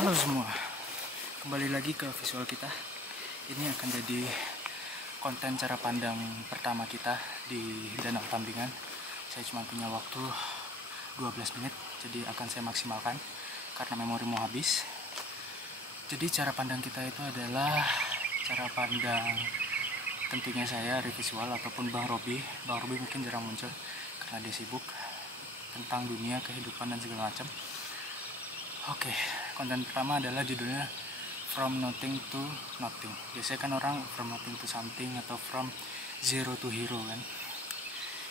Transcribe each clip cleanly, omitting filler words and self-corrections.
Halo semua, kembali lagi ke visual kita. Ini akan jadi konten cara pandang pertama kita di Danau Tamblingan. Saya cuma punya waktu 12 menit, jadi akan saya maksimalkan karena memori mau habis. Jadi cara pandang kita itu adalah cara pandang tentunya saya revisual ataupun Bang Robi. Bang Robi mungkin jarang muncul karena dia sibuk tentang dunia, kehidupan dan segala macam. Oke, konten pertama adalah judulnya From Nothing to Nothing. Biasanya kan orang from nothing to something atau from zero to hero kan.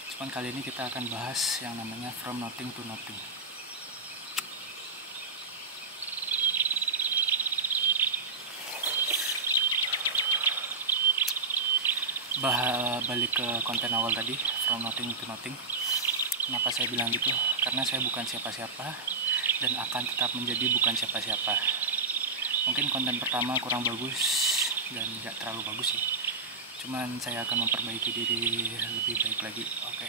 Cuman kali ini kita akan bahas yang namanya from nothing to nothing. Balik ke konten awal tadi, from nothing to nothing. Kenapa saya bilang gitu? Karena saya bukan siapa-siapa dan akan tetap menjadi bukan siapa-siapa. Mungkin konten pertama kurang bagus dan gak terlalu bagus sih, cuman saya akan memperbaiki diri lebih baik lagi. Oke.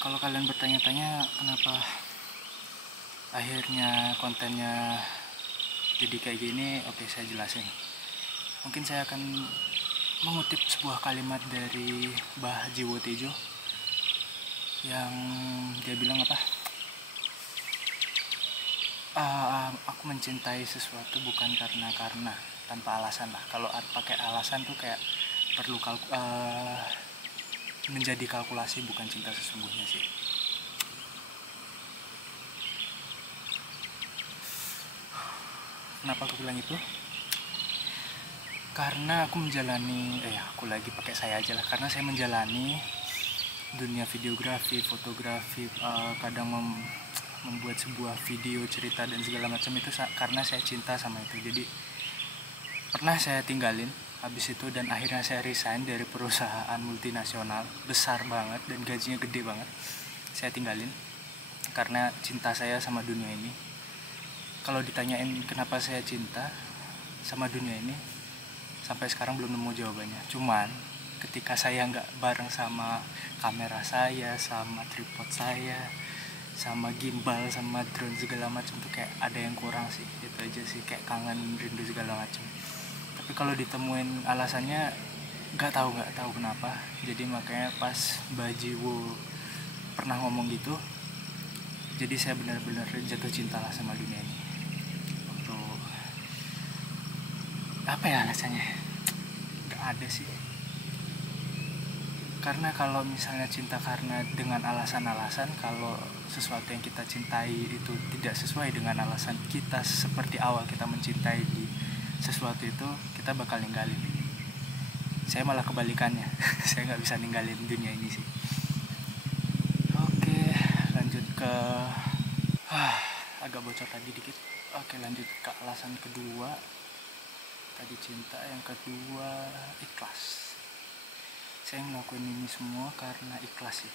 Kalau kalian bertanya-tanya kenapa akhirnya kontennya jadi kayak gini, oke, saya jelasin. Mungkin saya akan mengutip sebuah kalimat dari Mbah Jiwo Tejo yang dia bilang apa? Aku mencintai sesuatu bukan karena tanpa alasan lah. Kalau pakai alasan tuh kayak perlu menjadi kalkulasi, bukan cinta sesungguhnya sih. Kenapa aku bilang itu? Karena aku menjalani, aku lagi pakai saya aja lah. Karena saya menjalani dunia videografi, fotografi, kadang membuat sebuah video cerita dan segala macam itu karena saya cinta sama itu. Jadi pernah saya tinggalin habis itu dan akhirnya saya resign dari perusahaan multinasional besar banget dan gajinya gede banget. Saya tinggalin karena cinta saya sama dunia ini. Kalau ditanyain kenapa saya cinta sama dunia ini, sampai sekarang belum nemu jawabannya. Cuman ketika saya nggak bareng sama kamera saya, sama tripod saya, sama gimbal, sama drone segala macam tuh kayak ada yang kurang sih. Itu aja sih, kayak kangen, rindu segala macam. Tapi kalau ditemuin alasannya nggak tahu kenapa. Jadi makanya pas Mbah Jiwo pernah ngomong gitu, jadi saya benar-benar jatuh cinta lah sama dunia ini. Apa ya alasannya? Nggak ada sih. Karena kalau misalnya cinta karena dengan alasan-alasan, kalau sesuatu yang kita cintai itu tidak sesuai dengan alasan kita seperti awal kita mencintai di sesuatu itu, kita bakal ninggalin. Saya malah kebalikannya. Saya nggak bisa ninggalin dunia ini sih. Oke, lanjut ke agak bocor tadi dikit. Oke, lanjut ke alasan kedua. Tadi cinta, yang kedua ikhlas. Saya ngelakuin ini semua karena ikhlas sih.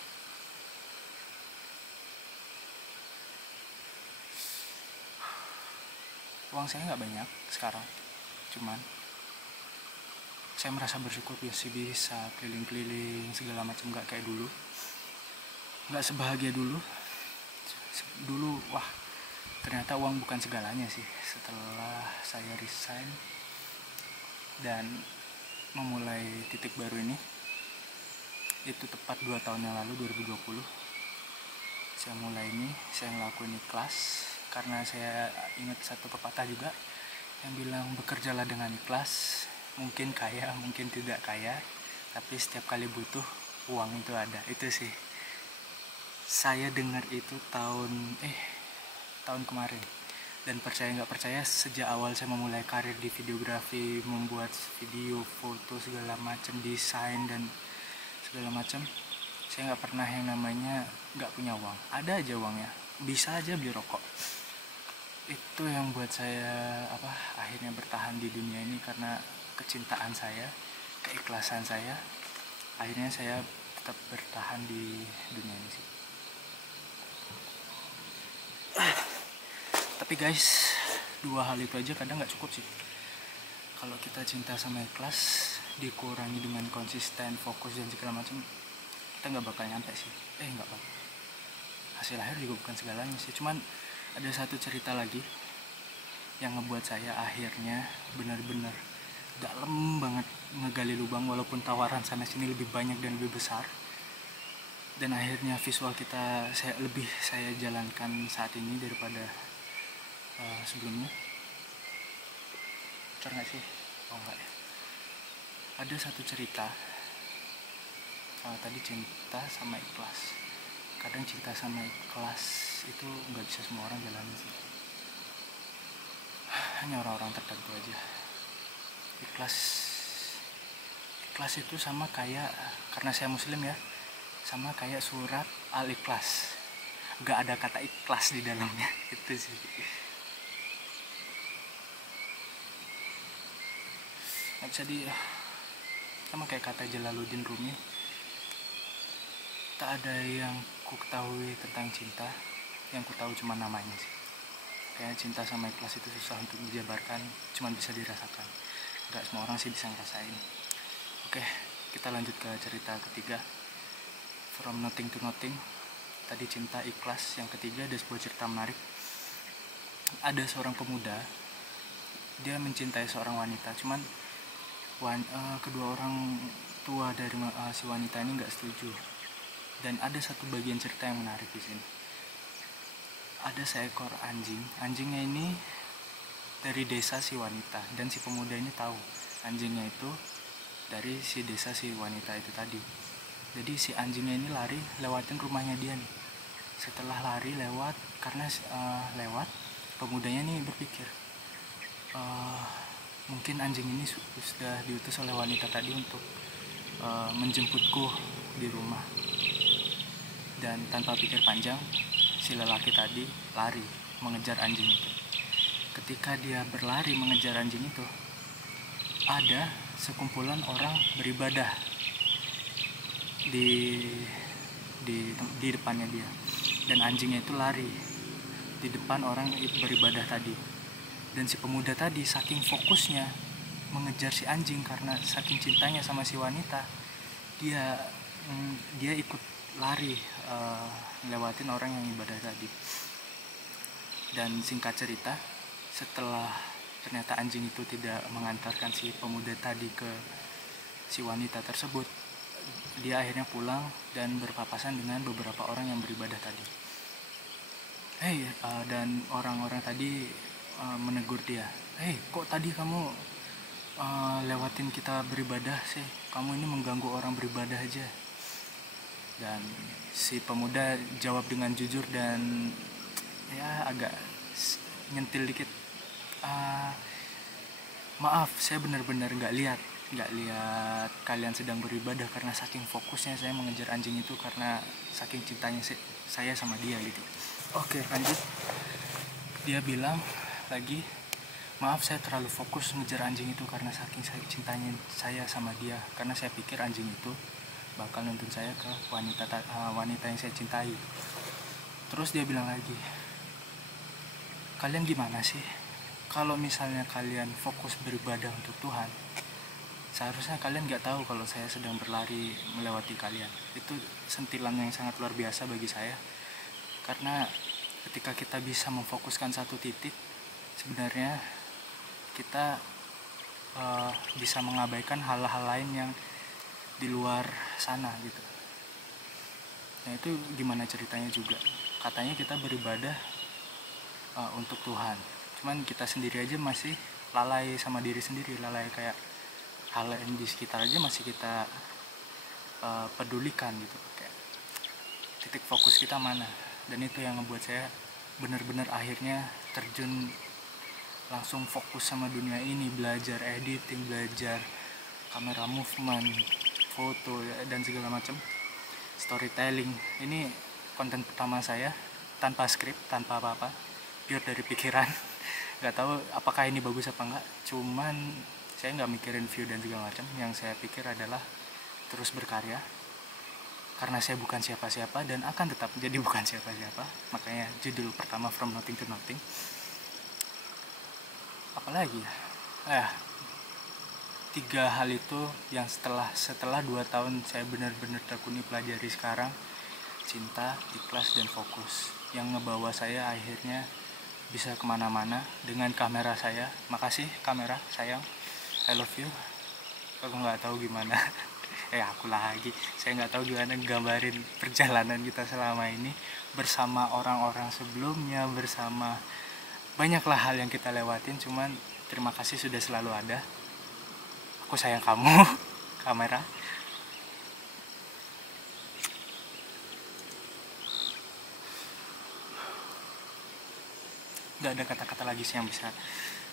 Uang saya nggak banyak sekarang, cuman saya merasa bersyukur bisa keliling-keliling segala macam, nggak kayak dulu, nggak sebahagia dulu. Wah, ternyata uang bukan segalanya sih. Setelah saya resign dan memulai titik baru ini, itu tepat 2 tahun yang lalu, 2020 saya mulai ini. Saya ngelakuin ikhlas karena saya ingat satu pepatah juga yang bilang bekerjalah dengan ikhlas. Mungkin kaya, mungkin tidak kaya, tapi setiap kali butuh uang itu ada. Itu sih, saya dengar itu tahun kemarin. Dan percaya nggak percaya, sejak awal saya memulai karir di videografi, membuat video, foto segala macam, desain dan segala macam, saya nggak pernah yang namanya nggak punya uang. Ada aja uangnya, bisa aja beli rokok. Itu yang buat saya akhirnya bertahan di dunia ini, karena kecintaan saya, keikhlasan saya. Akhirnya saya tetap bertahan di dunia ini sih. Tapi guys, 2 hal itu aja kadang nggak cukup sih. Kalau kita cinta sama ikhlas dikurangi dengan konsisten, fokus dan segala macam, kita nggak bakal nyampe sih. Nggak bakal. Hasil akhir juga bukan segalanya sih. Cuman Ada satu cerita lagi yang ngebuat saya akhirnya benar-benar dalam banget ngegali lubang, walaupun tawaran sana sini lebih banyak dan lebih besar, dan akhirnya visual kita saya jalankan saat ini daripada sebelumnya. Bocor nggak sih? Oh enggak ya. Ada satu cerita, tadi cinta sama ikhlas. Kadang cinta sama ikhlas itu nggak bisa semua orang jalani sih, hanya orang-orang tertentu aja. Ikhlas itu sama kayak, karena saya muslim ya, sama kayak surat Al-Ikhlas, nggak ada kata ikhlas di dalamnya. Itu sih. Nggak bisa sama kayak kata Jalaluddin Rumi, tak ada yang ku ketahui tentang cinta, yang ku tahu cuma namanya sih. Kayaknya cinta sama ikhlas itu susah untuk dijabarkan, cuma bisa dirasakan. Nggak semua orang sih bisa ngerasain. Oke, kita lanjut ke cerita ketiga, From Nothing to Nothing. Tadi cinta, ikhlas. Yang ketiga ada sebuah cerita menarik. Ada seorang pemuda, dia mencintai seorang wanita, cuman kedua orang tua dari si wanita ini nggak setuju. Dan ada satu bagian cerita yang menarik di sini. Ada seekor anjing. Anjingnya ini dari desa si wanita, dan si pemuda ini tahu anjingnya itu dari si desa si wanita itu tadi. Jadi si anjingnya ini lari lewatin rumahnya dia nih. Setelah lari lewat, karena lewat, pemudanya nih berpikir, mungkin anjing ini sudah diutus oleh wanita tadi untuk menjemputku di rumah. Dan tanpa pikir panjang, si lelaki tadi lari mengejar anjing itu. Ketika dia berlari mengejar anjing itu, ada sekumpulan orang beribadah di depannya dia, dan anjingnya itu lari di depan orang beribadah tadi. Dan si pemuda tadi saking fokusnya mengejar si anjing, karena saking cintanya sama si wanita, dia ikut lari lewatin orang yang ibadah tadi. Dan singkat cerita, setelah ternyata anjing itu tidak mengantarkan si pemuda tadi ke si wanita tersebut, dia akhirnya pulang dan berpapasan dengan beberapa orang yang beribadah tadi. Dan orang-orang tadi menegur dia, kok tadi kamu lewatin kita beribadah sih? Kamu ini mengganggu orang beribadah aja. Dan si pemuda jawab dengan jujur dan ya agak nyentil dikit, maaf, saya benar-benar nggak lihat kalian sedang beribadah, karena saking fokusnya saya mengejar anjing itu, karena saking cintanya saya sama dia gitu. Oke, lanjut. Dia bilang lagi, maaf, saya terlalu fokus ngejar anjing itu karena saking cintanya saya sama dia, karena saya pikir anjing itu bakal nuntun saya ke wanita yang saya cintai. Terus dia bilang lagi, kalian gimana sih? Kalau misalnya kalian fokus beribadah untuk Tuhan, seharusnya kalian gak tahu kalau saya sedang berlari melewati kalian. Itu sentilan yang sangat luar biasa bagi saya, karena ketika kita bisa memfokuskan satu titik, sebenarnya kita bisa mengabaikan hal-hal lain yang di luar sana gitu. Nah, itu gimana ceritanya juga, katanya kita beribadah untuk Tuhan, cuman kita sendiri aja masih lalai sama diri sendiri, lalai kayak hal yang di sekitar aja masih kita pedulikan gitu, kayak titik fokus kita mana. Dan itu yang membuat saya benar-benar akhirnya terjun langsung fokus sama dunia ini, belajar editing, belajar kamera movement, foto dan segala macam, storytelling. Ini konten pertama saya tanpa skrip, tanpa apa-apa, pure dari pikiran. Nggak tahu apakah ini bagus apa enggak, cuman saya nggak mikirin view dan segala macam. Yang saya pikir adalah terus berkarya, karena saya bukan siapa-siapa dan akan tetap jadi bukan siapa-siapa. Makanya judul pertama From Nothing to Nothing. Apalagi ya, 3 hal itu yang setelah 2 tahun saya benar-benar tekuni pelajari sekarang: cinta, ikhlas, dan fokus, yang ngebawa saya akhirnya bisa kemana-mana dengan kamera saya. Makasih kamera sayang, I love you. Aku nggak tahu gimana aku lagi, saya nggak tahu gimana gambarin perjalanan kita selama ini bersama orang-orang sebelumnya, bersama banyaklah hal yang kita lewatin. Cuman terima kasih sudah selalu ada. Aku sayang kamu kamera. Nggak ada kata-kata lagi sih yang bisa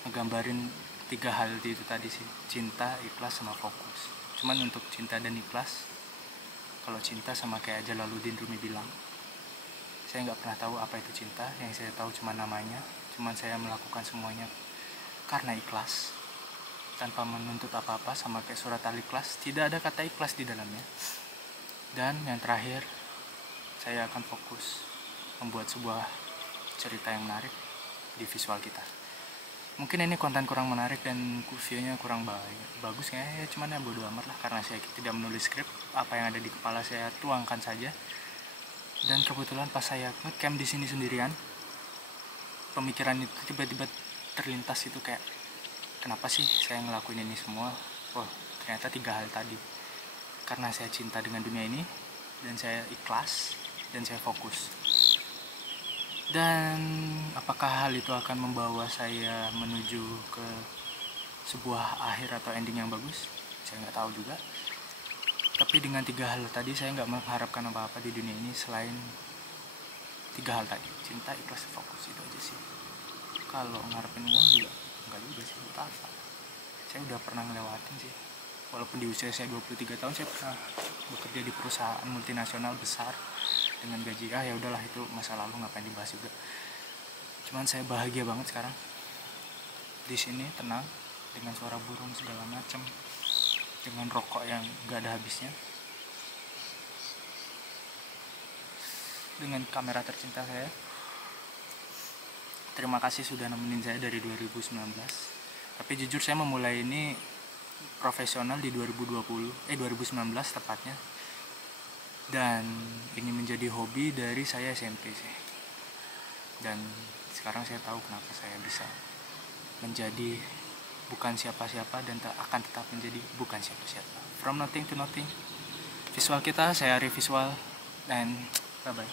ngegambarin 3 hal itu tadi sih: cinta, ikhlas, sama fokus. Cuman untuk cinta dan ikhlas, kalau cinta sama kayak Jalaluddin Rumi bilang, saya nggak pernah tahu apa itu cinta. Yang saya tahu cuma namanya. Cuman saya melakukan semuanya karena ikhlas, tanpa menuntut apa-apa. Sama kayak surat Al-Ikhlas, tidak ada kata ikhlas di dalamnya. Dan yang terakhir, saya akan fokus membuat sebuah cerita yang menarik di visual kita. Mungkin ini konten kurang menarik dan viewnya kurang bagus ya, cuman ya bodo amat lah, karena saya tidak menulis skrip. Apa yang ada di kepala saya tuangkan saja. Dan kebetulan pas saya ngecam di sini sendirian, pemikiran itu tiba-tiba terlintas, itu kayak, kenapa sih saya ngelakuin ini semua? Oh, ternyata 3 hal tadi. Karena saya cinta dengan dunia ini, dan saya ikhlas, dan saya fokus. Dan apakah hal itu akan membawa saya menuju ke sebuah akhir atau ending yang bagus? Saya nggak tahu juga. Tapi dengan 3 hal tadi, saya nggak mengharapkan apa-apa di dunia ini selain 3 hal tadi: cinta, ikhlas, fokus. Itu aja sih. Kalau ngarepin uang juga nggak juga sih, buat apa? Saya udah pernah ngelewatin sih. Walaupun di usia saya 23 tahun, saya pernah bekerja di perusahaan multinasional besar dengan gaji ya udahlah, itu masa lalu, ngapain dibahas juga. Cuman saya bahagia banget sekarang di sini, tenang, dengan suara burung segala macam, dengan rokok yang gak ada habisnya, dengan kamera tercinta saya. Terima kasih sudah nemenin saya dari 2019. Tapi jujur saya memulai ini profesional di 2019 tepatnya. Dan ini menjadi hobi dari saya SMP sih. Dan sekarang saya tahu kenapa saya bisa menjadi bukan siapa-siapa dan akan tetap menjadi bukan siapa-siapa. From nothing to nothing. Visual kita, saya revisual, dan bye-bye.